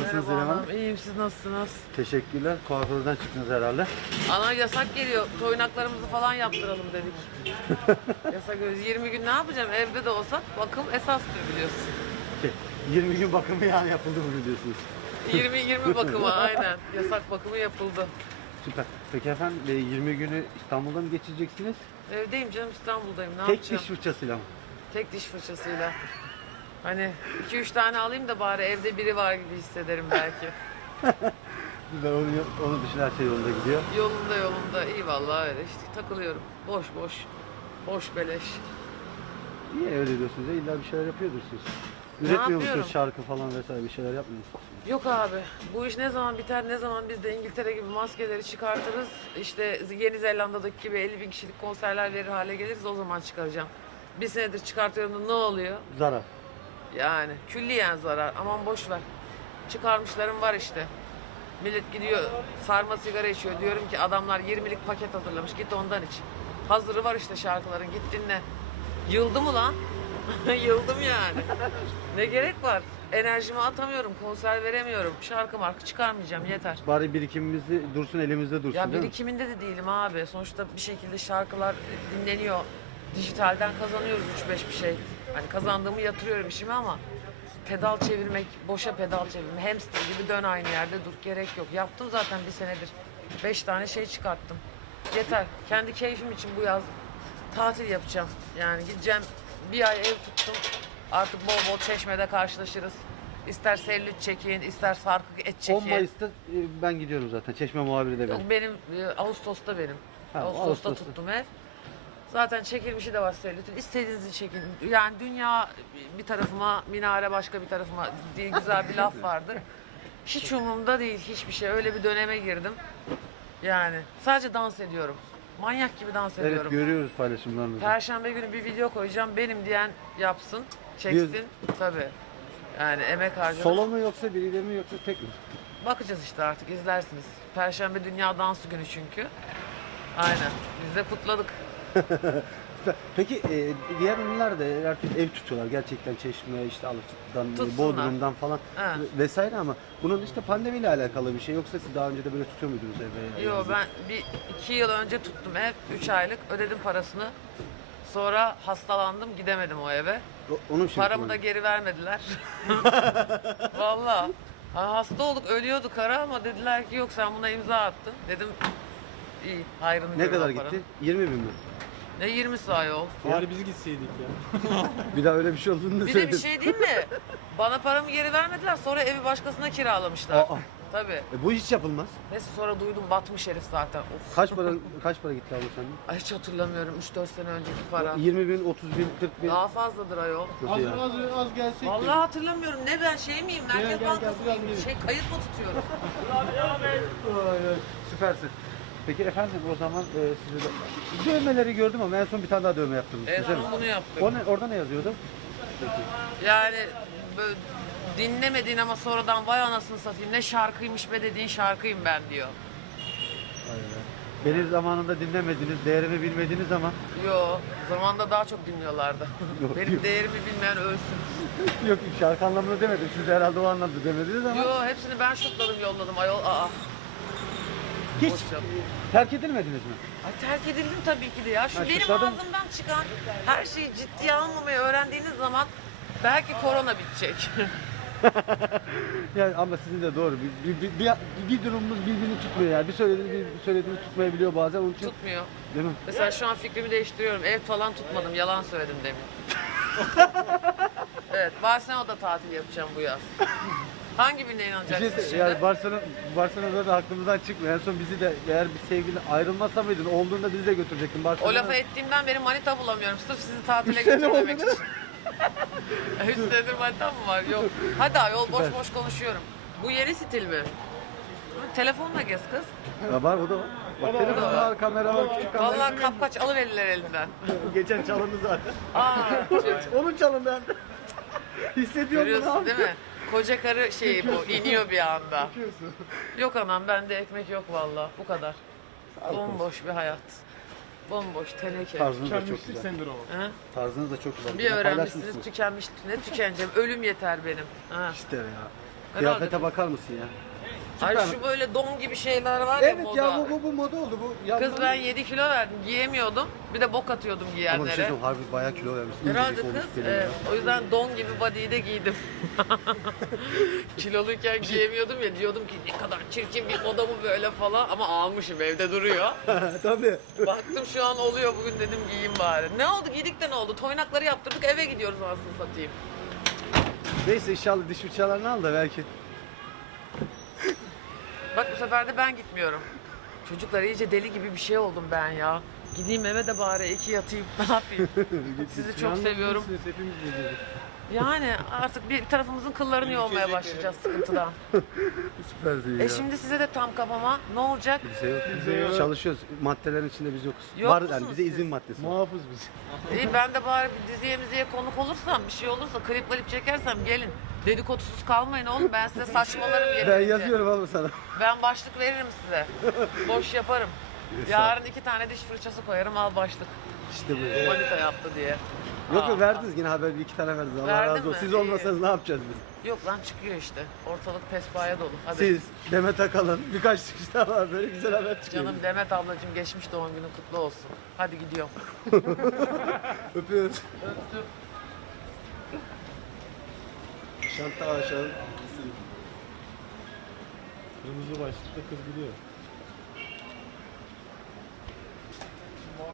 Nasılsınız Merhaba İrem Hanım? hanım, iyiyim. Siz nasılsınız? Teşekkürler. Kuaförden çıktınız herhalde. Ana yasak geliyor. Toynaklarımızı falan yaptıralım dedik. Yasak geliyor. 20 gün ne yapacağım? Evde de olsak bakım esastır biliyorsun. 20 gün bakımı yani yapıldı mı diyorsunuz? 20 bakımı aynen. Yasak bakımı yapıldı. Süper. Peki efendim 20 günü İstanbul'da mı geçireceksiniz? Evdeyim canım, İstanbul'dayım. Ne Tek yapacağım? diş fırçasıyla mı? Tek diş fırçasıyla. Hani 2-3 tane alayım da bari evde biri var gibi hissederim belki. Güzel. Onun dışında her şey yolunda gidiyor. Yolunda iyi vallahi öyle işte takılıyorum. Boş beleş. İyi öyle diyorsunuz ya. İlla bir şeyler yapıyordursunuz. Ne Üretmiyor yapıyorum? musunuz şarkı falan vesaire bir şeyler yapmıyor musunuz? Yok abi. Bu iş ne zaman biter, ne zaman biz de İngiltere gibi maskeleri çıkartırız, işte Yeni Zelanda'daki gibi 50 bin kişilik konserler verir hale geliriz, o zaman çıkaracağım. Bir senedir çıkartıyorum da ne oluyor? Zarar. Yani külliyen zarar. Aman boş ver. Çıkarmışlarım var işte. Millet gidiyor sarma sigara içiyor. Diyorum ki adamlar 20'lik paket hazırlamış. Git ondan iç. Hazırı var işte şarkıların. Git dinle. Yıldı mı lan? Yıldım yani. Ne gerek var? Enerjimi atamıyorum. Konser veremiyorum. Şarkı markı çıkarmayacağım. Yeter. Bari birikimimizi dursun elimizde dursun Ya değil mi? birikiminde de değilim abi. Sonuçta bir şekilde şarkılar dinleniyor. Dijitalden kazanıyoruz 3-5 bir şey. Hani kazandığımı yatırıyorum işime ama pedal çevirmek, boşa pedal çevirmek. Hamster gibi dön aynı yerde dur. Gerek yok. Yaptım zaten bir senedir. 5 tane şey çıkarttım. Yeter. Kendi keyfim için bu yaz tatil yapacağım. Yani gideceğim, bir ay ev tuttum. Artık bol bol Çeşme'de karşılaşırız. İster sellüt çekin, ister sarkık et 10 çekin. Mayıs'ta ben gidiyorum zaten. Çeşme muhabiri de Yok benim. benim Ağustos'ta benim. Ha, Ağustos'ta Ağustos'ta. tuttum ev. Zaten çekilmişi de var sellütün. İstediğinizi çekin. Yani dünya bir tarafıma, minare başka bir tarafıma diye güzel bir laf vardır. Hiç umurumda değil hiçbir şey. Öyle bir döneme girdim. Yani sadece dans ediyorum. Manyak gibi dans Evet ediyorum. görüyoruz paylaşımlarınızı. Perşembe günü bir video koyacağım. Benim diyen yapsın, çeksin. Tabii. Yani emek harcadım. Solo mu yoksa biriyle mi yoksa tek mi? Bakacağız işte artık izlersiniz. Perşembe Dünya Dansı Günü çünkü. Aynen. Biz de kutladık. Peki diğer ünlüler de artık ev tutuyorlar gerçekten Çeşme, işte Alaçatı'dan, Tutsunlar. Bodrum'dan falan Ha. vesaire ama bunun işte pandemiyle alakalı bir şey yoksa siz daha önce de böyle tutuyor muydunuz eve? Yo ben 2 yıl önce tuttum ev. 3 aylık ödedim parasını. Sonra hastalandım gidemedim o eve. Onun için Paramı da geri vermediler. Vallahi. Ha, hasta olduk ölüyorduk ara ama dediler ki yok sen buna imza attın. Dedim iyi hayrını ne gör kadar o paranın. gitti? 20 bin mi? Ne 20'si ayol. Bari biz gitseydik ya. Bir daha öyle bir şey olduğunu da Bir de bir söyledim. şey değil mi? Bana paramı geri vermediler. Sonra evi başkasına kiralamışlar. Aa. Tabii. Bu hiç yapılmaz. Neyse sonra duydum batmış herif zaten. Of. Kaç para gitti abla sende? Ay hiç hatırlamıyorum 3-4 sene önceki para. 20 bin, 30 bin, 40 bin. Daha fazladır ayol. Nasıl yani? Az gelsek. Vallahi hatırlamıyorum. Ne ben şey miyim? Merkez Gel, Bankası biraz mıyım? gelin. Şey kayıt mı tutuyorum? Ay, ay, süpersin. Peki efendim o zaman size de dövmeleri gördüm ama en son bir tane daha dövme yaptırmışsınız En değil mi? son bunu yaptık. Orada ne yazıyordu? Yani böyle dinlemediğin ama sonradan vay anasını satayım ne şarkıymış be dediğin şarkıyım ben diyor. Beni zamanında dinlemediniz, değerimi bilmediniz ama Yo zamanda daha çok dinliyorlardı. Yok, Benim yok. değerimi bilmeyen ölsün. yok şarkı anlamında demedim. Siz herhalde o anlamda demediniz ama Yo hepsini ben şutladım yolladım ayol. Aa. hiç boş yap. terk edilmediniz mi? Ay terk edildim tabii ki de ya. Şu Ha, benim şutladım. ağzımdan çıkan her şeyi ciddiye almamayı öğrendiğiniz zaman belki korona bitecek. Yani ama sizin de doğru. Bir durumumuz birbirini tutmuyor yani. Bir söylediğiniz tutmayabiliyor bazen onun için. Tutmuyor. Değil mi? Mesela şu an fikrimi değiştiriyorum. Ev falan tutmadım. Yalan söyledim demin. Evet. Barcelona'da tatil yapacağım bu yaz. Hangi birine Bir inanacaksın şey şimdi? yani Barcelona'da da aklımızdan çıkmıyor. En son bizi de eğer bir sevgili ayrılmazsa mıydın? Olduğunda bizi de götürecektin O Barcelona'ya. lafı ettiğimden beri manita bulamıyorum. Sırf sizi tatile 3 sene götürmemek oldu için. 3 senedir manitam mı var? Yok. Hadi ayol boş boş konuşuyorum. Bu yeni stil mi? Telefonla gez kız. Ya var o da var. Bak telefon var, kamera var, küçük kamera. Vallahi kapkaç alıverirler elinden. Geçen çalındı zaten. Aa, Onun çalındı ben de. Hissediyorum bunu görüyorsun abi. değil mi? Koca karı şeyi bu, iniyor bir anda. Çekiyorsun. Yok anam bende ekmek yok vallahi. Bu kadar. Bomboş bir hayat. Bomboş teneke. Tarzınız da çok Tükenmişlik güzel. sendromu. Ha? Tarzınız da çok güzel. Bir öğrenmişsiniz Paylaşmışsınız. tükenmiş. Ne tükeneceğim? Ölüm yeter benim. Ha. İşte ya. Kıyafete bakar mısın ya? Ay Süper. şu böyle don gibi şeyler var ya Evet moda. ya bu moda oldu bu. Ya Kız ben 7 kilo verdim giyemiyordum. Bir de bok atıyordum Ama bir şey giyenlere. söyleyeyim harbi bayağı kilo vermiş. Herhalde İncecik olmuş kız benim ya. o yüzden don gibi body'yi de giydim. Kiloluyken giyemiyordum ya diyordum ki ne kadar çirkin bir moda bu böyle falan ama almışım evde duruyor. Tabii. Baktım şu an oluyor bugün dedim giyeyim bari. Ne oldu giydik de ne oldu? Toynakları yaptırdık eve gidiyoruz aslında satayım. Neyse inşallah diş fırçalarını al da belki. Bak bu sefer de ben gitmiyorum. Çocuklar iyice deli gibi bir şey oldum ben ya. Gideyim eve de bari iki yatayım ne yapayım. Sizi çok Yalnız seviyorum. değilsiniz, hepimiz geliyoruz. Yani artık bir tarafımızın kıllarını yolmaya başlayacağız sıkıntıdan. Süpersin ya. Şimdi size de tam kafama ne olacak? Bize yok. Bize yok. Çalışıyoruz. Maddelerin içinde biz yokuz. Yok Var musunuz yani bize siz? izin maddesi. var. Muhafız biz. İyi ben de bari bir diziye miziye konuk olursam bir şey olursa klip çekersem gelin. Dedikodusuz kalmayın oğlum ben size saçmalarım Ben yeterince. yazıyorum oğlum sana. Ben başlık veririm size. Boş yaparım. Yarın 2 tane diş fırçası koyarım al başlık. İşte bu. Manita yaptı diye. Yok Aa, yok verdiniz yine haber bir iki tane verdiniz. Allah Verdim razı olsun. mi? Siz İyi. olmasanız ne yapacağız biz? Yok lan çıkıyor işte. Ortalık pespaya dolu. Hadi. Siz, Demet Akalın, birkaç kişi daha var. Böyle güzel haber çıkıyor. Canım Demet ablacığım geçmiş doğum günün kutlu olsun. Hadi gidiyorum. Öpüyoruz. Öptüm. Şanta aşağı. Kırmızı başlıklı kız gidiyor.